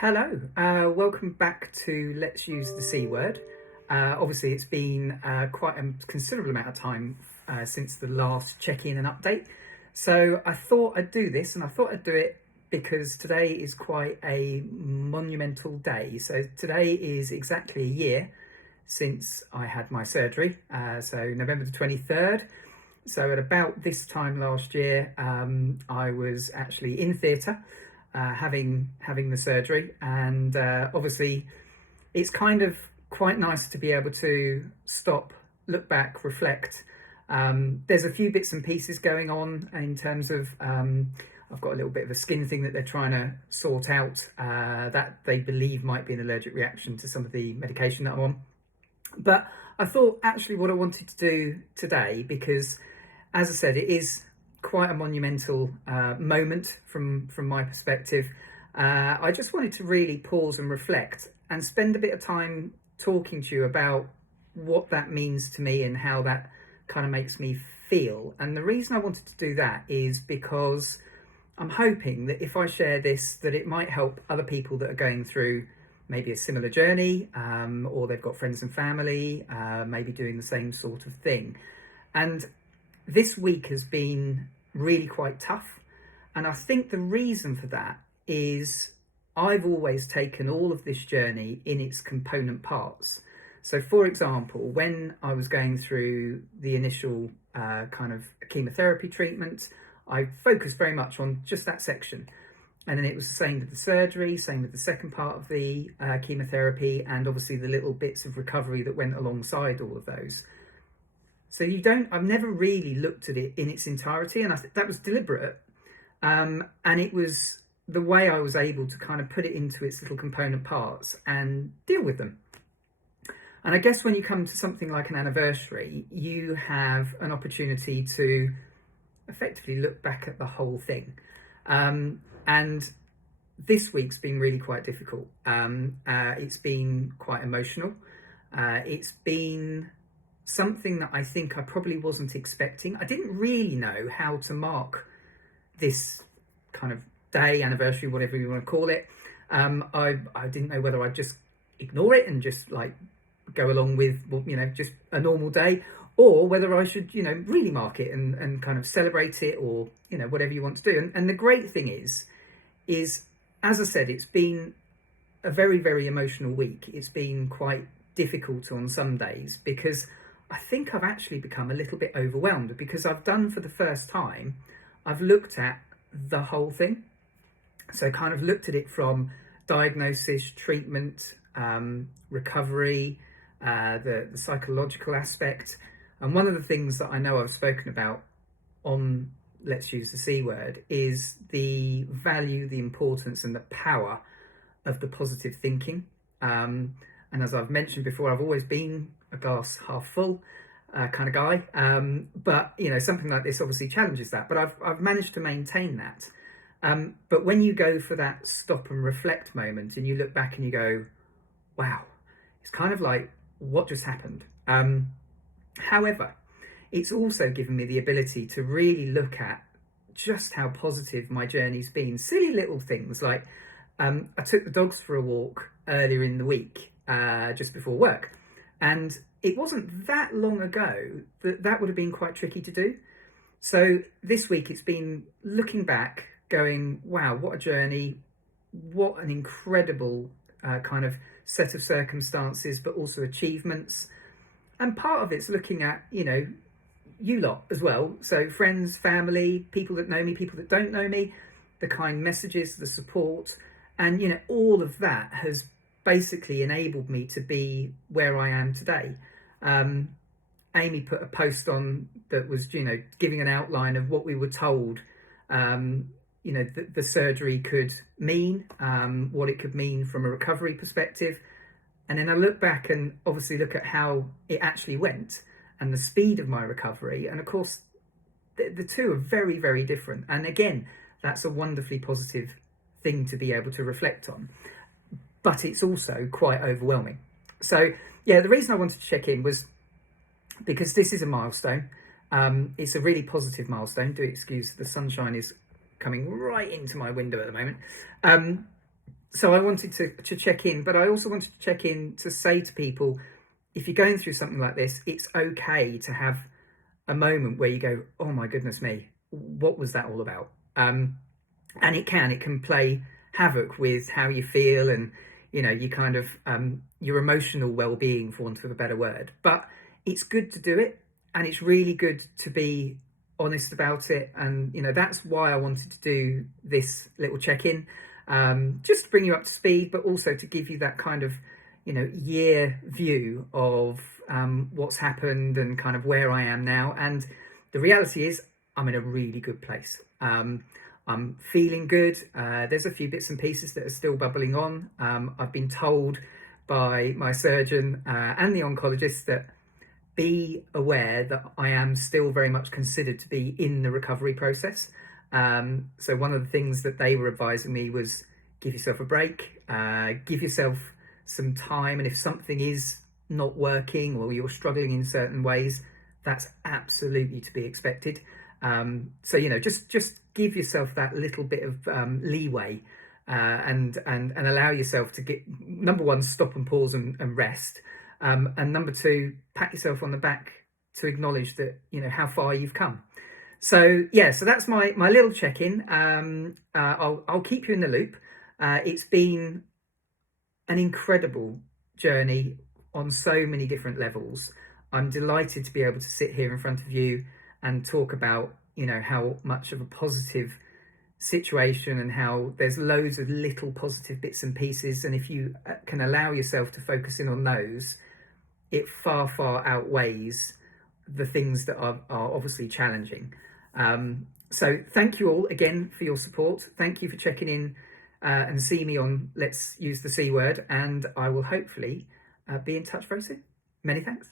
Hello, welcome back to Let's Use the C Word. Obviously, it's been quite a considerable amount of time since the last check-in and update. So I thought I'd do this, and I thought I'd do it because today is quite a monumental day. So today is exactly a year since I had my surgery, so November the 23rd. So at about this time last year, I was actually in theatre having the surgery, and obviously it's kind of quite nice to be able to stop, look back, reflect. There's a few bits and pieces going on in terms of I've got a little bit of a skin thing that they're trying to sort out that they believe might be an allergic reaction to some of the medication that I'm on. But I thought actually what I wanted to do today, because as I said, it is quite a monumental moment from my perspective. I just wanted to really pause and reflect and spend a bit of time talking to you about what that means to me and how that kind of makes me feel. And the reason I wanted to do that is because I'm hoping that if I share this, that it might help other people that are going through maybe a similar journey, or they've got friends and family maybe doing the same sort of thing. And this week has been really quite tough, and I think the reason for that is I've always taken all of this journey in its component parts. So for example, when I was going through the initial kind of chemotherapy treatment, I focused very much on just that section, and then it was the same with the surgery, same with the second part of the chemotherapy, and obviously the little bits of recovery that went alongside all of those. So I've never really looked at it in its entirety, and I think that was deliberate. And it was the way I was able to kind of put it into its little component parts and deal with them. And I guess when you come to something like an anniversary, you have an opportunity to effectively look back at the whole thing. And this week's been really quite difficult. It's been quite emotional. It's been something that I think I probably wasn't expecting. I didn't really know how to mark this kind of day, anniversary, whatever you want to call it. I didn't know whether I'd just ignore it and just like go along with, just a normal day, or whether I should, really mark it and kind of celebrate it, or, whatever you want to do. And the great thing is, as I said, it's been a very, very emotional week. It's been quite difficult on some days because I think I've actually become a little bit overwhelmed, because I've done, for the first time, I've looked at the whole thing. So kind of looked at it from diagnosis, treatment, recovery, the psychological aspect. And one of the things that I know I've spoken about on Let's Use the C Word is the value, the importance and the power of the positive thinking. And as I've mentioned before, I've always been a glass half full kind of guy. But, something like this obviously challenges that. But I've managed to maintain that. But when you go for that stop and reflect moment and you look back and you go, wow, it's kind of like, what just happened? However, it's also given me the ability to really look at just how positive my journey's been. Silly little things like I took the dogs for a walk earlier in the week, just before work. And it wasn't that long ago that would have been quite tricky to do. So this week it's been looking back, going, wow, what a journey, what an incredible kind of set of circumstances, but also achievements. And part of it's looking at, you lot as well. So friends, family, people that know me, people that don't know me, the kind messages, the support, and, all of that has basically enabled me to be where I am today. Amy put a post on that was, giving an outline of what we were told, the surgery could mean, what it could mean from a recovery perspective. And then I look back and obviously look at how it actually went and the speed of my recovery. And of course, the two are very, very different. And again, that's a wonderfully positive thing to be able to reflect on. But it's also quite overwhelming. So, yeah, the reason I wanted to check in was because this is a milestone. It's a really positive milestone. Do excuse the sunshine is coming right into my window at the moment. So I wanted to check in, but I also wanted to check in to say to people, if you're going through something like this, it's okay to have a moment where you go, oh my goodness me, what was that all about? And it can play havoc with how you feel, and you kind of your emotional well-being, for want of a better word. But it's good to do it, and it's really good to be honest about it. And that's why I wanted to do this little check-in, just to bring you up to speed, but also to give you that kind of year view of what's happened and kind of where I am now. And the reality is I'm in a really good place. I'm feeling good. There's a few bits and pieces that are still bubbling on. I've been told by my surgeon and the oncologist that be aware that I am still very much considered to be in the recovery process. So one of the things that they were advising me was give yourself a break, give yourself some time, and if something is not working or you're struggling in certain ways, that's absolutely to be expected. So just give yourself that little bit of leeway, and allow yourself to get, number one, stop and pause and rest, and number two, pat yourself on the back to acknowledge that how far you've come. So so that's my little check-in. I'll keep you in the loop. It's been an incredible journey on so many different levels. I'm delighted to be able to sit here in front of you and talk about how much of a positive situation, and how there's loads of little positive bits and pieces, and if you can allow yourself to focus in on those, it far outweighs the things that are obviously challenging. So thank you all again for your support. Thank you for checking in and see me on Let's Use the C Word, and I will hopefully be in touch very soon. Many thanks.